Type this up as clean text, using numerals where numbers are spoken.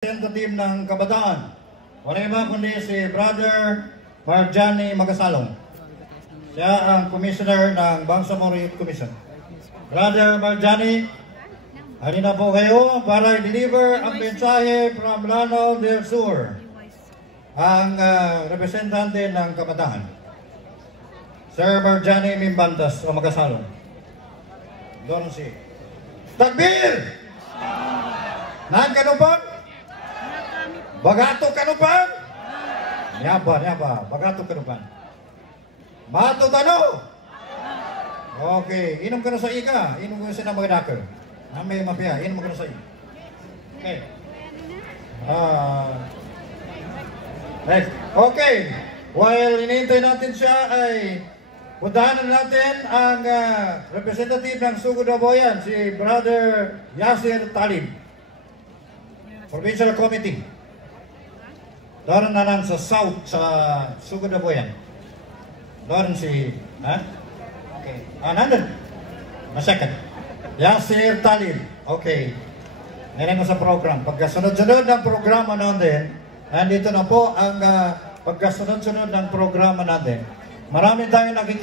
Representative ng Kabataan. Wala iba kundi si Brother Marjani Magasalong. Siya ang Commissioner ng Bangsamoro Youth Commission. Brother Marjani, halina po kayo para i-deliver ang mensahe from Lanao del Sur, ang representante ng Kabataan. Sir Marjani Mimbantas o Magasalong. Doon si Takbir! Nagkanupan? Bagato kanupan? Yaba, bagato kanupan. Mato tano? Okay, inom ka na sa ika. Inom ka na sa mga dakar. May mapya, inom ka na sa ika. Okay. Okay. While inintay natin siya ay puntahan natin ang representative ng Sugod na Bayan, si Brother Yasir Talib, Provincial Committee. Doon na lang sa South, sa Sugod na Bayan. Doon si, okay. Nandun. Second. Yasir Talib. Okay. Ngayon mo sa program. Pagkasunod-sunod ng programa natin, nandito na po ang pagkasunod-sunod ng programa natin. Marami tayong nakikita.